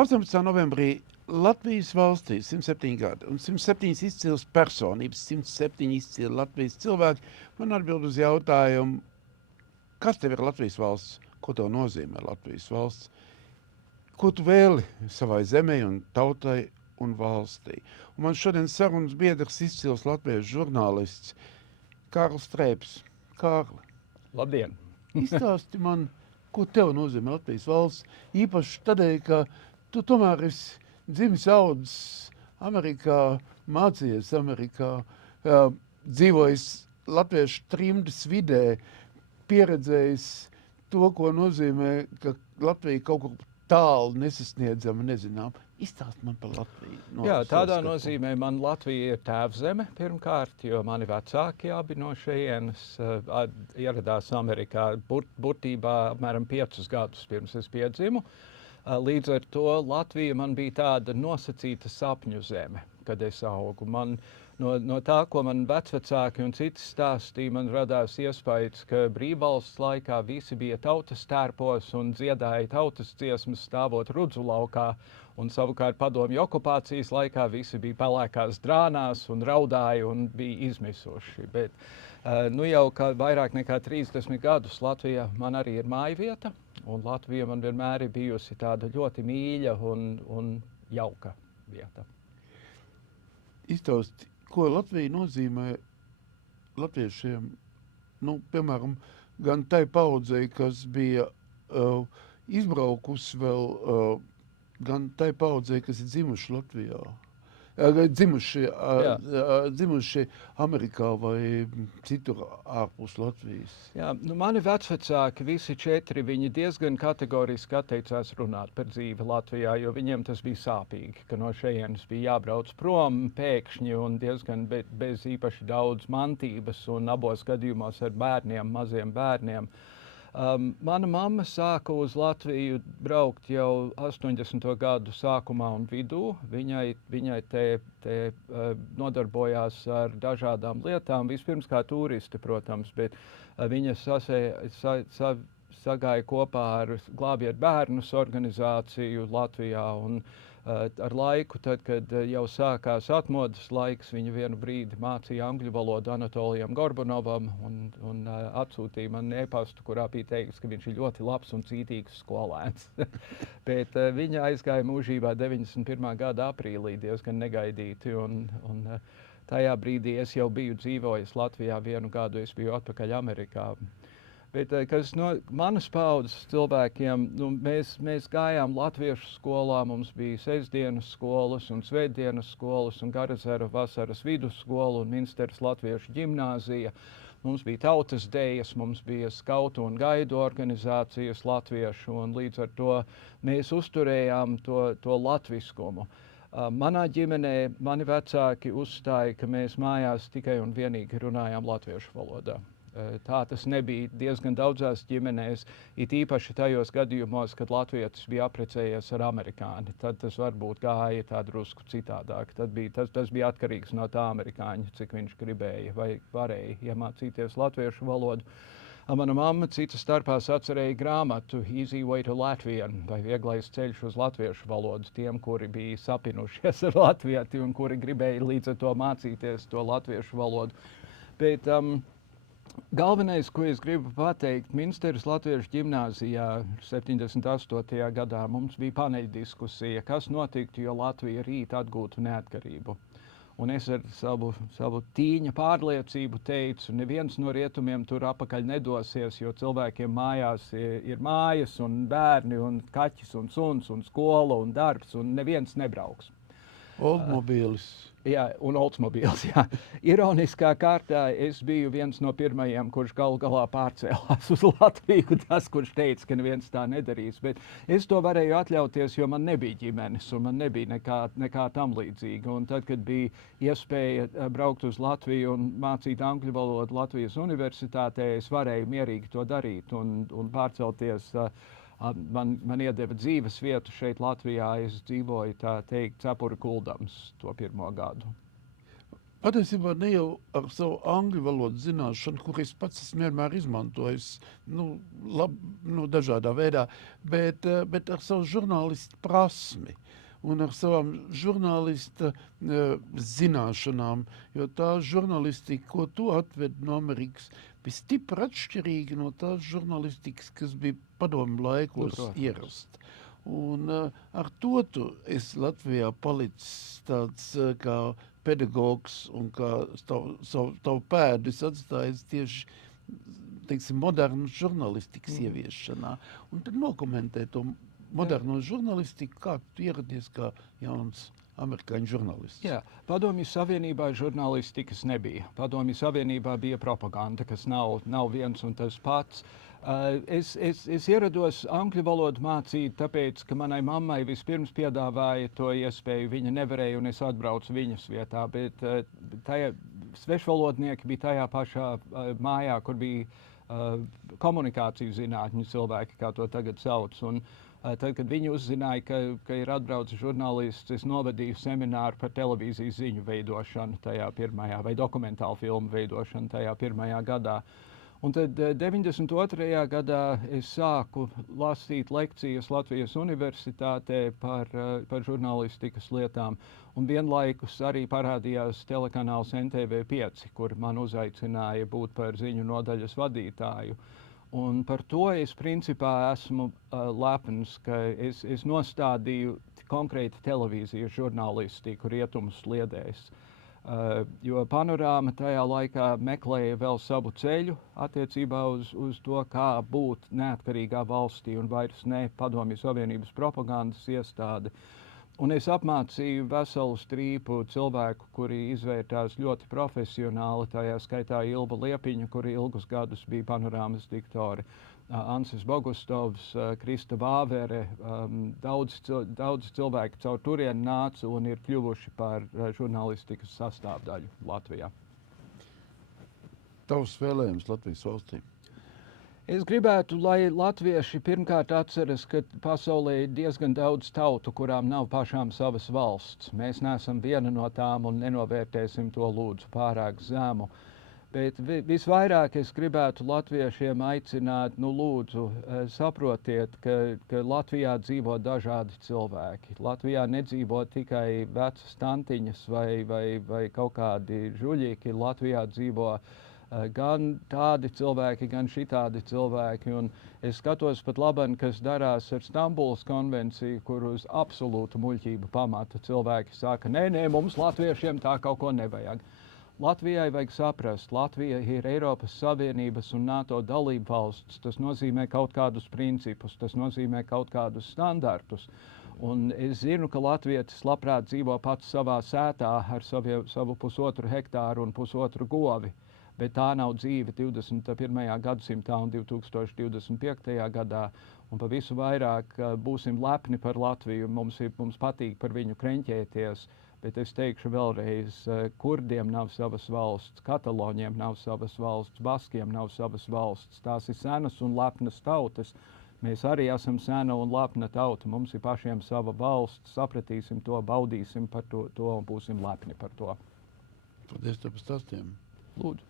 18. novembrī Latvijas valstī 107 gadi un 107 izcils personības, 107 izcili Latvijas cilvēki. Man atbild uz jautājumu, kas tev ir Latvijas valsts, ko tev nozīmē Latvijas valsts, ko tu vēli savai zemē un tautai un valstī. Un man šodien sarunas biedrs izcils latviešu žurnālists Kārlis Streips. Kārli, Labdien! izstāsti man, ko tev nozīmē Latvijas valsts, īpaši tādēļ, ka tu tomēr esi dzimis audzis Amerikā, mācījies Amerikā, dzīvojis latviešu trimdas vidē, pieredzējis to, ko nozīmē, ka Latvija kaut kur tālu nesasniedzama, nezinām. Izstāst man par Latviju. Jā, tādā nozīmē man Latvija ir tēvzeme pirmkārt, jo mani vecāki abi no šejienes ieradās Amerikā burtībā apmēram 5 gadus pirms es piedzimu. Līdz ar to Latvija man bija tāda nosacīta sapņu zeme, kad es augu. No tā, ko man vecvecāki un citi stāstīja, man radās iespējas, ka brīvvalsts laikā visi bija tautas tērpos un dziedāja tautas dziesmas stāvot Rudzu laukā, un savukārt padomju okupācijas laikā visi bija pelēkās drānās un raudāja un bija izmisuši. Bet nu jau vairāk nekā 30 gadus Latvijā man arī ir mājvieta, un Latvija man vienmēr ir bijusi tāda ļoti mīļa un jauka vieta. Izstāsti, ko Latvija nozīmē latviešiem, piemēram, gan tai paudzei, kas bija izbraukusi vēl, gan tai paudzei, kas ir dzimuši Latvijā, dzimuši Amerikā vai citur ārpus Latvijas. Jā, mani vecvecāki, visi 4, viņi diezgan kategoriski atteicās runāt par dzīvi Latvijā, jo viņiem tas bija sāpīgi, ka no šejienes bija jābrauc prom pēkšņi un diezgan bez īpaši daudz mantības un abos gadījumos ar bērniem, maziem bērniem. Mana mamma sāka uz Latviju braukt jau 80. gadu sākumā un vidū. Viņai te nodarbojās ar dažādām lietām, vispirms kā turisti, protams, bet viņa sagāja kopā ar Glābiet bērnus organizāciju Latvijā, un ar laiku, tad, kad jau sākās atmodas laiks, viņa vienu brīdi mācīja angļu valodu Anatolijam Gorbunovam un atsūtīja man e-pastu, kurā bija teikts, ka viņš ir ļoti labs un cītīgs skolēns. Bet viņa aizgāja mūžībā 91. gada aprīlī diezgan negaidīti, un tajā brīdī es jau biju dzīvojis Latvijā 1 gadu, es biju atpakaļ Amerikā. Bet, kas no manas paudzes cilvēkiem, mēs gājām latviešu skolā, mums bija sestdienas skolas un svētdienas skolas un Garazera vasaras vidusskola un Minsteras latviešu ģimnāzija. Mums bija tautas dejas, mums bija skautu un gaidu organizācijas latviešu, un līdz ar to mēs uzturējām to latviskumu. Manā ģimenē mani vecāki uzstāja, ka mēs mājās tikai un vienīgi runājām latviešu valodā. Tā tas nebija diezgan daudzās ģimenēs, it īpaši tajos gadījumos, kad latvietis bija apprecējies ar amerikāni. Tad tas varbūt gāja tā drusku citādāk. Tas bija atkarīgs no tā amerikāņa, cik viņš gribēja vai varēja iemācīties latviešu valodu. Mana mamma cita starpā sacerēja grāmatu Easy Way to Latvian, vai vieglais ceļš uz latviešu valodu, tiem, kuri bija sapinušies ar latvieti un kuri gribēja līdz ar to mācīties to latviešu valodu. Bet galvenais, ko es gribu pateikt, Minsteras latviešu ģimnāzijā 78. gadā mums bija paneļdiskusija, kas notiktu, ja Latvija rīt atgūtu neatkarību. Un es ar savu tīņa pārliecību teicu, neviens no rietumiem tur apakaļ nedosies, jo cilvēkiem mājās ir mājas un bērni un kaķis un suns un skola un darbs, un neviens nebrauks. Oldsmobīlis. Jā, un Oldsmobīlis, jā. Ironiskā kārtā es biju viens no pirmajiem, kurš galu galā pārcēlās uz Latviju, tas, kurš teica, ka neviens tā nedarīs. Bet es to varēju atļauties, jo man nebija ģimenes un man nebija nekā tam līdzīga. Un tad, kad bija iespēja braukt uz Latviju un mācīt angļu valodu Latvijas universitātē, es varēju mierīgi to darīt un pārcelties. Man iedeva dzīves vietu šeit Latvijā, es dzīvoju tā teikt cepura kuldams to 1. gadu. Patiesībā ne jau ar savu angļu valodu zināšanu, kur es pats esmu vienmēr izmantojis, dažādā veidā, bet ar savu žurnālistu prasmi un ar savām žurnālista zināšanām, jo tā žurnālistika, ko tu atved no Amerikas, bija stipri atšķirīga no tās žurnālistikas, kas bija padomu laikos ierasta. Un ar to tu esi Latvijā palicis tāds kā pedagogs un kā tavu pēdu es atstājis tieši, teiksim, modernu žurnālistikas ieviešanā. Un tad nokomentē to moderno žurnālistiku, kā tu ieradies kā jauns amerikāņu žurnālists. Jā, Padomju Savienībā žurnālistikas nebija. Padomju Savienībā bija propaganda, kas nav viens un tas pats. Es ierados angļu valodu mācīt, tāpēc, ka manai mammai vispirms piedāvāja to iespēju. Viņa nevarēja, un es atbraucu viņas vietā, bet svešvalodnieki bija tajā pašā mājā, kur bija komunikāciju zinātņu cilvēki, kā to tagad sauc. Un, tad, kad viņi uzzināja, ka ir atbraucis žurnālists, es novadīju semināru par televīzijas ziņu veidošanu tajā pirmajā, vai dokumentālu filmu veidošanu tajā pirmajā gadā. Un tad 92. gadā es sāku lasīt lekcijas Latvijas Universitātē par žurnālistikas lietām. Un vienlaikus arī parādījās telekanāls NTV5, kur man uzaicināja būt par ziņu nodaļas vadītāju. Un par to es principā esmu lepns, ka es nostādīju konkrēti televīzijas žurnālistiku rietumu sliedēs. Jo Panorāma tajā laikā meklēja vēl savu ceļu attiecībā uz to, kā būt neatkarīgā valstī un vairs ne Padomju Savienības propagandas iestāde. Un es apmācīju veselu strīpu cilvēku, kuri izvērtās ļoti profesionāli, tajā skaitā Ilba Liepiņa, kuri ilgus gadus bija Panorāmas diktori, Ansis Bogustovs, Krista Vāvere, daudz cilvēki caur turieni nāca un ir kļuvuši par žurnālistikas sastāvdaļu Latvijā. Tavs vēlējums Latvijas valstī? Es gribētu, lai latvieši pirmkārt atceras, ka pasaulē ir diezgan daudz tautu, kurām nav pašām savas valsts. Mēs neesam viena no tām un nenovērtēsim to lūdzu pārāk zemu. Bet visvairāk es gribētu latviešiem aicināt, lūdzu, saprotiet, ka Latvijā dzīvo dažādi cilvēki. Latvijā nedzīvo tikai vecas tantiņas vai kaut kādi žuļīki. Latvijā dzīvo gan tādi cilvēki, gan šitādi cilvēki. Un es skatos pat labāk, kas darās ar Stambulas konvenciju, kur uz absolūtu muļķību pamata cilvēki saka, nē, mums latviešiem tā kaut ko nevajag. Latvijai vajag saprast, Latvija ir Eiropas Savienības un NATO dalība valsts. Tas nozīmē kaut kādus principus, tas nozīmē kaut kādus standartus. Un es zinu, ka latvietis labprāt dzīvo pats savā sētā ar savu 1,5 hektāru un 1,5 govi. Bet tā nav dzīve 21. gadsimtā un 2025. gadā. Un pa visu vairāk būsim lepni par Latviju, mums patīk par viņu kreņķēties. Bet es teikšu vēlreiz, kurdiem nav savas valsts, kataloņiem nav savas valsts, baskiem nav savas valsts. Tās ir senas un lepnas tautas. Mēs arī esam sena un lepna tauta. Mums ir pašiem sava valsts, sapratīsim to, baudīsim par to un būsim lepni par to. Paldies tev par stāstiem. Lūdzu.